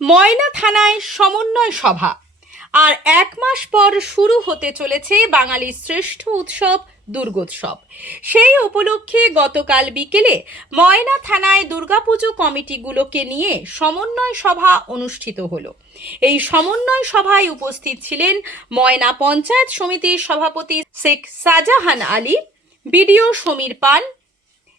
ময়না থানায় সমন্বয় সভা। আর এক মাস পর শুরু হতে চলেছে বাঙালির শ্রেষ্ঠ উৎসব, দুর্গোৎসব। সেই উপলক্ষে গতকাল বিকেলে ময়না থানায় দুর্গাপুজো কমিটিগুলোকে নিয়ে সমন্বয় সভা অনুষ্ঠিত হলো। এই সমন্বয় সভায় উপস্থিত ছিলেন ময়না পঞ্চায়েত সমিতির সভাপতি Sheikh Sajahan Ali, BDO Samir Pan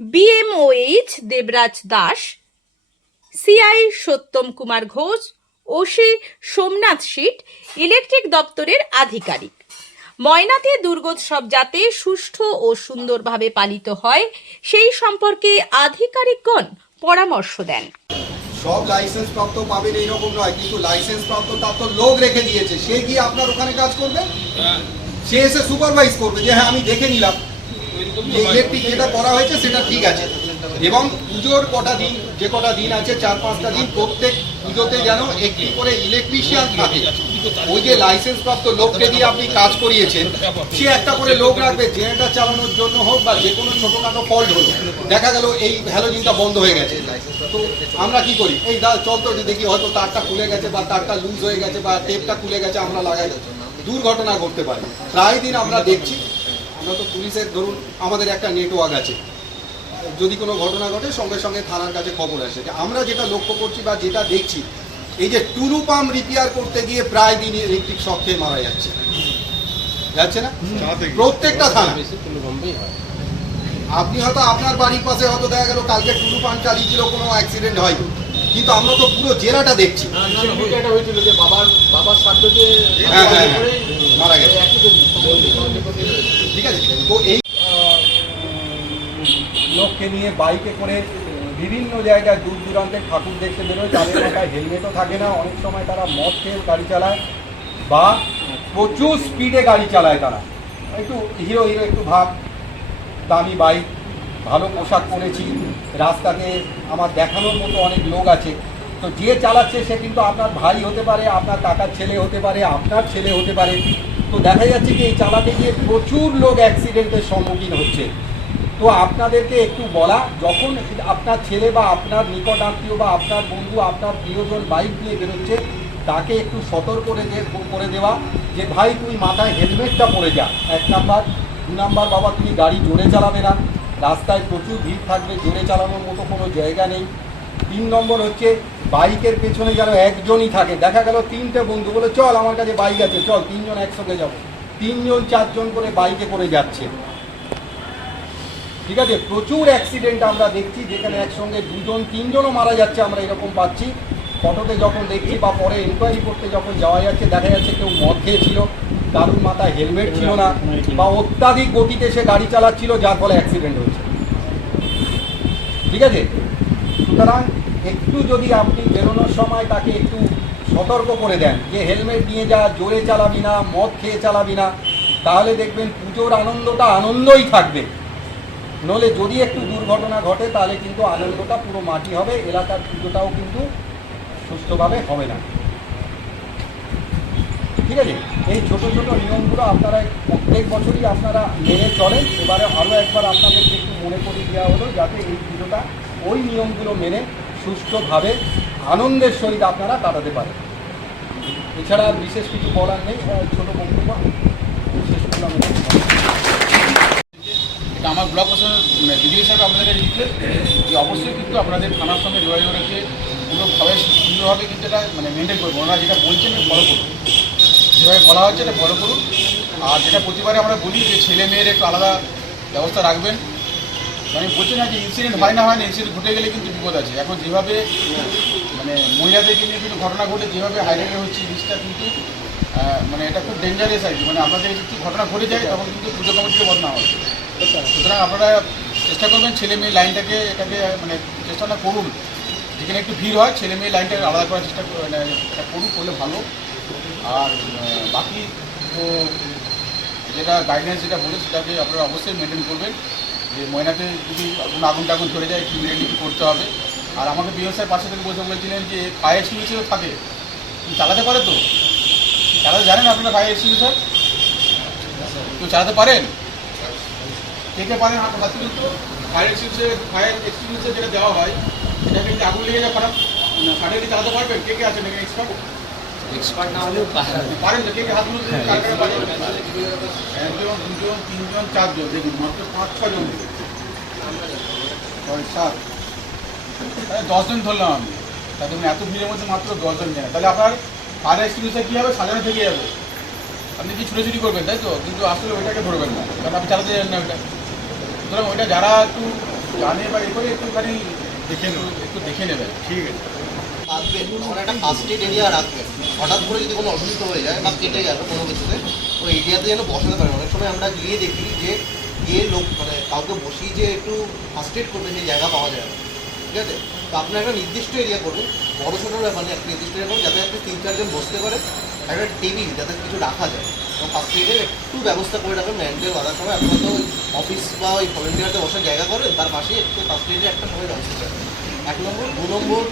BMOH Debraj Das CI Satyam Kumar Ghosh OC Somnath Sheet electric দপ্তরের আধিকারিক। ময়নাতে দুর্গোৎসব যাতে সুষ্ঠু ও সুন্দরভাবে পালিত হয় সেই সম্পর্কে আধিকারিকগণ পরামর্শ দেন। সব লাইসেন্স প্রাপ্ত পাবেন এইরকম নয় কিন্তু লাইসেন্স প্রাপ্ত তার তো লোক রেখে দিয়েছে। সে গিয়ে আপনার ওখানে কাজ করবে? সে এসে সুপারভাইজ করবে যে হ্যাঁ আমি দেখে নিলাম। যে ইলেকট্রিক যেটা করা হয়েছে সেটা ঠিক আছে। এবং পুজোর কটা দিন, যে কটা দিন আছে, চার পাঁচটা দিন, প্রত্যেক পুজোতে যেন একটি করে ইলেকট্রিশিয়ান থাকে। ওই যে লাইসেন্স প্রাপ্ত লোককে দিয়ে আপনি কাজ করিয়েছেন, সে একটা করে লোক রাখবে জেনারেটার চালানোর জন্য হোক বা যে কোনো ছোটোখাটো ফল্ট হলো। দেখা গেল এই হ্যালোজিনটা বন্ধ হয়ে গেছে। তো আমরা কি করি? এই দা, চল তো দেখি, হয়তো তারটা খুলে গেছে বা তারটা লুজ হয়ে গেছে বা টেপটা খুলে গেছে, আমরা লাগাই দুর্ঘটনা ঘটতে পারে। প্রায় দিন আমরা দেখছি, আমরা তো পুলিশের, ধরুন, আমাদের একটা নেটওয়ার্ক আছে। যদি কোনো ঘটনা ঘটে সঙ্গে সঙ্গে থানার কাছে খবর আসে। যে আমরা যেটা লক্ষ্য করছি বা যেটা দেখছি এই যে টুলু পাম্প রিপেয়ার করতে গিয়ে প্রায় দিন ইলেকট্রিক শক খেয়ে মারা যাচ্ছে। যাচ্ছে না? প্রত্যেকটা থানা আপনি হয়তো আপনার বাড়ির পাশে হয়তো দেখা গেল কালকে টুলু পাম্প চালিয়েছিল কোনো অ্যাক্সিডেন্ট হয়নি। কিন্তু আমরা তো পুরো জেলাটা দেখছি। এটা হয়েছিল যে বাবার বাবার সাধ্যতে। মারা গেছে। ঠিক আছে? তো এই লোককে নিয়ে বাইকে করে বিভিন্ন জায়গায় দূর দূরান্তে ঠাকুর দেখতে বেরোয়। তাদের মাথায় হেলমেটও থাকে না। অনেক সময় তারা মদ খেয়ে গাড়ি চালায় বা প্রচুর স্পিডে গাড়ি চালায় তারা। একটু হিরো হিরো, একটু ভাব দামি বাইক, ভালো পোশাক পরেছি। রাস্তাতে আমার দেখানোর মতো অনেক লোক আছে। তো যে চালাচ্ছে সে কিন্তু আপনার ভাই হতে পারে, আপনার কাকার ছেলে হতে পারে, আপনার ছেলে হতে পারে। তো দেখা যাচ্ছে যে এই চালাতে গিয়ে প্রচুর লোক অ্যাক্সিডেন্টের সম্মুখীন হচ্ছে। তো আপনাদেরকে একটু বলা, যখন আপনার ছেলে বা আপনার নিকট আত্মীয় বা আপনার বন্ধু, আপনার প্রিয়জন বাইক নিয়ে বেরোচ্ছে, তাকে একটু সতর্ক করে করে দেওয়া যে, ভাই, তুই মাথায় হেলমেটটা পরে যা। এক নাম্বার। দু নাম্বার, বাবা, তুমি গাড়ি জোরে চালাবে না। রাস্তায় প্রচুর ভিড় থাকবে, জোরে চালানোর মতো কোনো জায়গা নেই। তিন নম্বর হচ্ছে, বাইকের পেছনে যেন একজনই থাকে। দেখা গেল তিনটে বন্ধু বলে, চল, আমার কাছে বাইক আছে, চল, তিনজন একসঙ্গে যাব। তিনজন, চারজন করে বাইকে করে যাচ্ছে। ঠিক আছে? প্রচুর অ্যাক্সিডেন্ট আমরা দেখছি, যেখানে একসঙ্গে দুজন, তিনজনও মারা যাচ্ছে, আমরা এরকম পাচ্ছি। ফটোতে যখন দেখছি বা পরে এনকোয়ারি করতে যখন যাওয়া যাচ্ছে, দেখা যাচ্ছে কেউ মদ খেয়েছিল কারুর মাথায় হেলমেট ছিল না, বা অত্যাধিক গতিতে সে গাড়ি চালাচ্ছিল, যার ফলে অ্যাক্সিডেন্ট হয়েছে। ঠিক আছে? সুতরাং একটু যদি আপনি বেরোনোর সময় তাকে একটু সতর্ক করে দেন, যে হেলমেট নিয়ে যা, জোরে চালাবি না, মদ খেয়ে চালাবি না, তাহলে দেখবেন পুজোর আনন্দটা আনন্দই থাকবে। নলে যদি একটু দুর্ঘটনা ঘটে, তাহলে কিন্তু আনন্দটা পুরো মাটি হবে, এলাকার পুজোটাও কিন্তু সুস্থভাবে হবে না। ঠিক আছে? এই ছোট ছোট নিয়মগুলো আপনারা প্রত্যেক বছরই আপনারা মেনে চলেন। এবারে আরও একবার আপনাদেরকে একটু মনে করিয়ে দেওয়া হলো, যাতে এই পুজোটা ওই নিয়মগুলো মেনে সুস্থভাবে আনন্দের সহিত আপনারা কাটাতে পারেন। এছাড়া বিশেষ কিছু বলার নেই। ছোট বক্তব্য। শেষ করলাম। এটা আমার ব্লক প্রশাসন বিজয় হিসাবে আপনাদের কাছে রিকোয়েস্ট যে অবশ্যই কিন্তু আপনাদের থানার সঙ্গে যোগাযোগ রেখে পুরোভাবে সুন্দরভাবে কিন্তু এটা মানে মেনটেন করব। ওনারা যেটা বলছেন ফলো করুন। যেভাবে বলা হচ্ছে এটা ফলো করুন। আর যেটা প্রতিবারে আমরা বলি যে ছেলে মেয়ের একটু আলাদা ব্যবস্থা রাখবেন। মানে বলছি না যে ইনসিডেন্ট হয় না হয় না ইনসিডেন্ট ঘটে গেলে কিন্তু বিপদ আছে। এখন যেভাবে মানে মহিলাদেরকে নিয়ে কিন্তু ঘটনা ঘটে, যেভাবে হাইলাইটেড হচ্ছে জিনিসটা কিন্তু মানে এটা খুব ডেঞ্জারাস আর কি। মানে আপনাদের কিছু ঘটনা ঘটে যায়, তখন কিন্তু পুজো কমিটিকে বদনাম হবে। সুতরাং আপনারা চেষ্টা করবেন ছেলে মেয়ে লাইনটাকে এটাকে মানে চেষ্টাটা করুন। যেখানে একটু ভিড় হয়, ছেলে মেয়ে লাইনটাকে আলাদা করার চেষ্টা মানে করুন, করলে ভালো। আর বাকি তো যেটা গাইডলাইন্স যেটা বলে সেটাকে আপনারা অবশ্যই মেনটেন করবেন। যে ময়নাতে যদি কোনো আগুন টাগুন ধরে যায় ইমিডিয়েটলি কী করতে হবে। আর আমাকে বিএসআই পাশে থেকে বসে বলেছিলেন যে ফায়ার এক্সটিংগুইশারও থাকে। চালাতে পারে তো? চালাতে জানেন আপনারা ফায়ার এক্সটিংগুইশার কেউ চালাতে পারেন? কে কে পারেন হাত ফায়ার এক্সটিংগুইশার ফায়ার এক্সটিংগুইশার যেটা দেওয়া হয় সেটা কিন্তু আগুন লেগে যায় খারাপ সার্টিফিকেট চালাতে পারবেন? কে কে আছেন এখানে এক্সপার্ট এক্সপার্ট না হলেও পারেন কে কে হাত পারেন? একজন দুজন তিনজন চারজন দেখুন মাত্র পাঁচ ছজন। ছয় সাত। দশজন ধরলাম আমি। তা দেখুন এত ভিড়ের মধ্যে মাত্র দশজন যায় তাহলে আপনার ফায়ার এক্সটিংগুইশার কী হবে? সাজানো থেকে যাবে। আপনি কি ছুটোছুটি করবেন তাই তো? কিন্তু আসলে ওইটাকে ধরবেন না। কারণ আপনি চালাতে জানেন না ওইটা। সুতরাং ওইটা যারা একটু জানে বা এ করে একটুখানি দেখে একটু দেখে নেবেন ঠিক আছে। রাখবেন একটা রাখবেন। হঠাৎ করে যদি কোনো অসুবিধা হয়ে যায় কোনো ওই এরিয়াতে যেন অনেক সময় আমরা গিয়ে দেখি গিয়ে লোক মানে কাউকে বসিয়ে যে একটু করবে জায়গা পাওয়া যায়। ঠিক আছে? একটা নির্দিষ্ট এরিয়া করুন। বড় ছোটো ব্যাপার একটা নির্দিষ্ট এরিয়া করুন, যাতে আপনি তিন চারজন বসতে পারে একটা টেবিল যাতে কিছু রাখা যায়। ফার্স্ট এডের একটু ব্যবস্থা করে রাখবেন ম্যান্ডেল বাঁধার সময় আপনার তো অফিস বা ওই ভলেন্টিয়ারতে বসার জায়গা করেন, তার পাশেই একটু ফার্স্ট এডের একটা সময় ব্যবস্থা করেন এক নম্বর। দু নম্বর,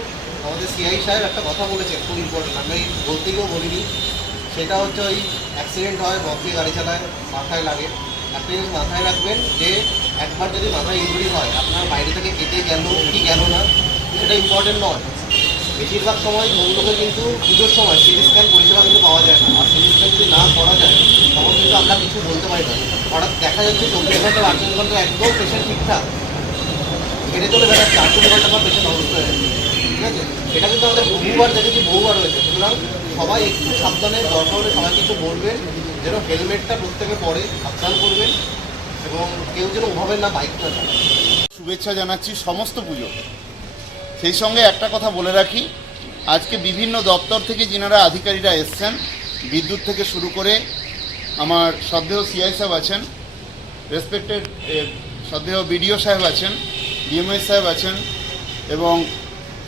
আমাদের সিআই সাহেব একটা কথা বলেছেন, খুব ইম্পর্টেন্ট আমি বলতে গিয়েও বলিনি। সেটা হচ্ছে ওই অ্যাক্সিডেন্ট হয় দিয়ে গাড়ি চালায়, মাথায় লাগে। একটা জিনিস মাথায় রাখবেন যে, একবার যদি মাথায় ইঞ্জুরি হয়, আপনার বাইরে থেকে কেটে গেল কি গেল না, সেটা ইম্পর্টেন্ট নয়। বেশিরভাগ সময় মূল্যকে কিন্তু পুজোর সময় সিটি স্ক্যান পরিষেবা কিন্তু পাওয়া যায় না। আর সিটি স্ক্যান যদি না করা যায়, তখন কিন্তু আমরা কিছু বলতে পারি না। হঠাৎ দেখা যাচ্ছে চব্বিশ ঘণ্টা আটচল্লিশ ঘণ্টা একদম পেশেন্ট ঠিকঠাক। হেঁটে চলে বেড়াচ্ছে আটচল্লিশ ঘণ্টা পর পেশেন্ট অসুস্থ হয়ে যাচ্ছে ঠিক আছে? এটা কিন্তু আমাদের বহুবার দেখেছি, বহুবার হয়েছে। সুতরাং সবাই একটু সাবধানে, দরকার হলে সবাইকে একটু বলবেন, যেন হেলমেটটা প্রত্যেকে পরে সাবধান করবেন এবং কেউ যেন ওভাবে না বাইকটা শুভেচ্ছা জানাচ্ছি সমস্ত পুজো সেই সঙ্গে একটা কথা বলে রাখি, আজকে বিভিন্ন দপ্তর থেকে যিনারা আধিকারিকরা এসছেন, বিদ্যুৎ থেকে শুরু করে আমার শ্রদ্ধেয় সিআই সাহেব আছেন রেসপেক্টেড শ্রদ্ধেয় বিডিও সাহেব আছেন ডিএমএস সাহেব আছেন এবং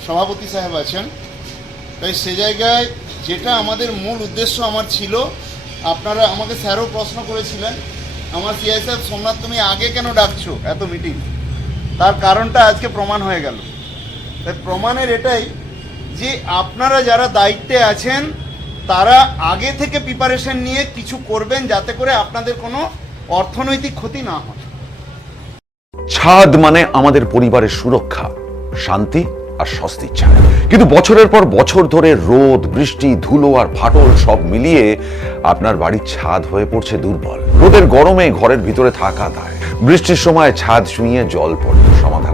সভাপতি সাহেব আছেন। তাই সে জায়গায় যেটা আমাদের মূল উদ্দেশ্য আমার ছিল, আপনারা আমাকে স্যারও প্রশ্ন করেছিলেন, আমার সিআই সাহেব সোমনাথ তুমি আগে কেন ডাকছো এত মিটিং তার কারণটা আজকে প্রমাণ হয়ে গেল। তাই প্রমাণের এটাই যে আপনারা যারা দায়িত্বে আছেন, তারা আগে থেকে প্রিপারেশন নিয়ে কিছু করবেন যাতে করে আপনাদের কোনো অর্থনৈতিক ক্ষতি না হয়। ছাদ মানে আমাদের পরিবারের সুরক্ষা, শান্তি আর স্বস্তির ছায়া কিন্তু বছরের পর বছর ধরে রোদ, বৃষ্টি, ধুলো আর ফাটল সব মিলিয়ে আপনার বাড়ির ছাদ হয়ে পড়ছে দুর্বল। রোদের গরমে ঘরের ভিতরে থাকা দায়। বৃষ্টির সময় ছাদ শুইয়ে জল পড়ে, সমাধান